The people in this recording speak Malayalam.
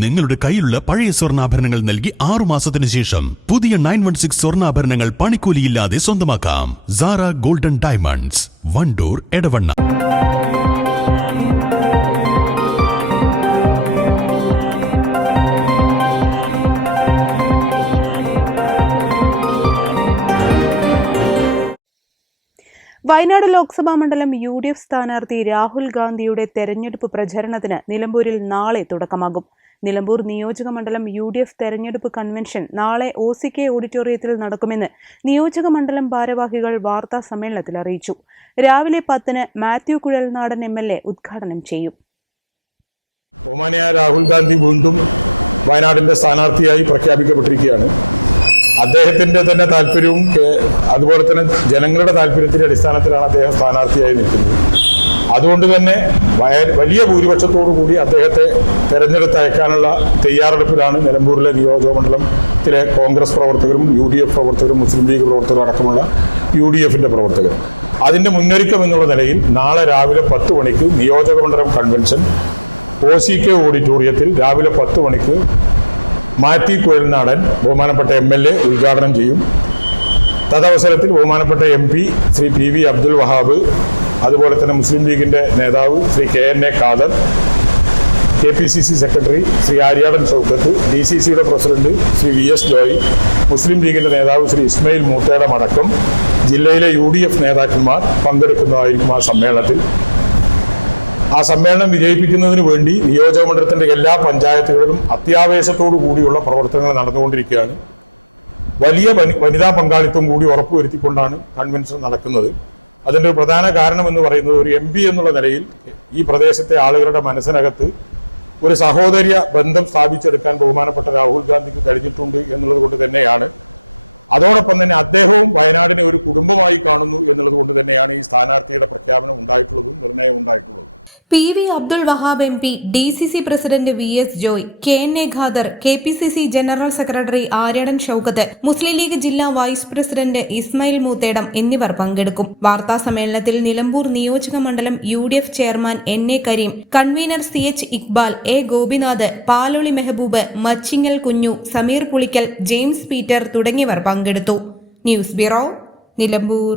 നിങ്ങളുടെ കയ്യിലുള്ള പഴയ സ്വർണാഭരണങ്ങൾ നൽകി ആറു മാസത്തിന് ശേഷം പുതിയ നയൻ വൺ സിക്സ് സ്വർണാഭരണങ്ങൾ പണിക്കൂലിയില്ലാതെ സ്വന്തമാക്കാം. Sara golden diamonds Wandoor Edavanna. Wayanad Lok Sabha മണ്ഡലം യു ഡി എഫ് സ്ഥാനാർത്ഥി രാഹുൽ ഗാന്ധിയുടെ തെരഞ്ഞെടുപ്പ് പ്രചരണത്തിന് നിലമ്പൂരിൽ നാളെ തുടക്കമാകും. നിലമ്പൂർ നിയോജക മണ്ഡലം യു ഡി എഫ് തെരഞ്ഞെടുപ്പ് കൺവെൻഷൻ നാളെ ഒ സി കെ ഓഡിറ്റോറിയത്തിൽ നടക്കുമെന്ന് നിയോജക മണ്ഡലം ഭാരവാഹികൾ വാർത്താ സമ്മേളനത്തിൽ അറിയിച്ചു. രാവിലെ പത്തിന് Mathew Kuzhalnadan M L A ഉദ്ഘാടനം ചെയ്യും. ബഹുമാനിയായ രാഹുൽ ഗാന്ധി വീണ്ടും വയനാടിന്റെ സ്ഥാനാർത്ഥിയായി പ്രഖ്യാപിക്കപ്പെട്ടിരിക്കുകയാണ്. അദ്ദേഹത്തിന്റെ തന്നെ താല്പര്യവും അതുപോലെ തന്നെ ജനങ്ങളുടെ താല്പര്യത്തിന്റെ അടിസ്ഥാനത്തിലാണ് അദ്ദേഹം സ്ഥാനാർത്ഥിയായി നിൽക്കുന്നത്. അതുകൊണ്ട് തന്നെ വലിയ ഭൂരിപക്ഷത്തോടു കൂടി അദ്ദേഹത്തെ തെരഞ്ഞെടുത്ത് അയക്കാനുള്ള തയ്യാറെടുപ്പിലാണ് നിലമ്പൂരിലെ നിയോജക മണ്ഡലത്തിലെ കോൺഗ്രസ് പ്രവർത്തകരും യു ഡി എഫ് പ്രവർത്തകരും മുസ്ലിം ലീഗ് പ്രവർത്തകരും അടക്കമുള്ള യു ഡി എഫിന്റെ പ്രവർത്തകർ. അതിന്റെ മുന്നൊരുക്കം എന്നുള്ള നിലയിൽ നാളെ രാവിലെ പത്ത് മണിക്ക് നിയോജക മണ്ഡലം കൺവെൻഷൻ ഒ സി കെ ഓഡിറ്റോറിയത്തിൽ രാവിലെ പത്ത് മണിക്ക് മാത്യു കുഴൽനാടൻ ബഹുമാനപ്പെട്ട എം എൽ എ ഉദ്ഘാടനം ചെയ്യും. തദവസരത്തിൽ ബഹുമാനപ്പെട്ട M P Shri P V Abdul Wahab അതുപോലെ തന്നെ മുസ്ലിം ലീഗിന്റെ നേതാവ് Shri K N A Khader K P C C secretary Shri Aryadan Shoukath D C സിയുടെ president Shri V S Joy Muslim ലീഗിന്റെ നേതാവ് ശ്രീ ഇസ്മയിൽ മൂത്തേടം അടക്കം ജില്ലയിലെ യു ഡി എഫ് നേതാക്കന്മാർ പങ്കെടുക്കുന്നതായിരിക്കും ആ സമ്മേളനത്തിൽ. ആ സമ്മേളനം വിജയിപ്പിക്കുന്നതിന് വേണ്ടി നിയോജക മണ്ഡലത്തിന്റെ എല്ലാ പഞ്ചായത്തുകളിലും അത്യാവേശത്തോടു കൂടിയുള്ള പ്രവർത്തനങ്ങൾ നടന്നുകൊണ്ടിരിക്കുകയാണ്. വലിയ വനിതാ പങ്കാളിത്തം കൂടി ഉറപ്പുവരുത്തിക്കൊണ്ടാണ് കൺവെൻഷൻ നടക്കുന്നത്. അതിന്റെ ഒരു പ്രധാന കാരണം എന്ന് പറയുന്നത് ഒരു എം എന്നുള്ള നിലയിൽ ഈ പ്രദേശത്തെ ആളുകളുടെ മനസ്സിനകത്ത് ഒരു സഹോദര്യ ബന്ധം സ്ഥാപിച്ചെടുക്കാൻ ബഹുമാനപ്പെട്ട രാഹുൽ ഗാന്ധിക്ക് കഴിഞ്ഞിട്ടുണ്ട് എന്നുള്ളത് കൊണ്ട് തന്നെയാണ്. അതോടൊപ്പം തന്നെ അദ്ദേഹവും വയനാടിനെ ഒരു കുടുംബമായി കാണുന്നു എന്നുള്ളത് കൊണ്ട് തന്നെയാണ് ഈ സ്ഥാനാർത്ഥിയുടെ പ്രഖ്യാപനം ഉണ്ടായിട്ടുള്ളതും നിർണയം ഉണ്ടായിട്ടുള്ളതും P V Abdul Wahab M P D C C president V S Joy K N A Khader K P C C general secretary Aryadan Shoukath Muslim League ജില്ലാ വൈസ് പ്രസിഡന്റ് ഇസ്മായിൽ മൂത്തേടം എന്നിവർ പങ്കെടുക്കും. വാർത്താ സമ്മേളനത്തിൽ നിലമ്പൂർ നിയോജക മണ്ഡലം U D F chairman N A Kareem convener C H Iqbal A Gopinath Paloli Mehboob Machingal Kunju Sameer Pulikkal James Peter തുടങ്ങിയവർ പങ്കെടുത്തു. News bureau Nilambur.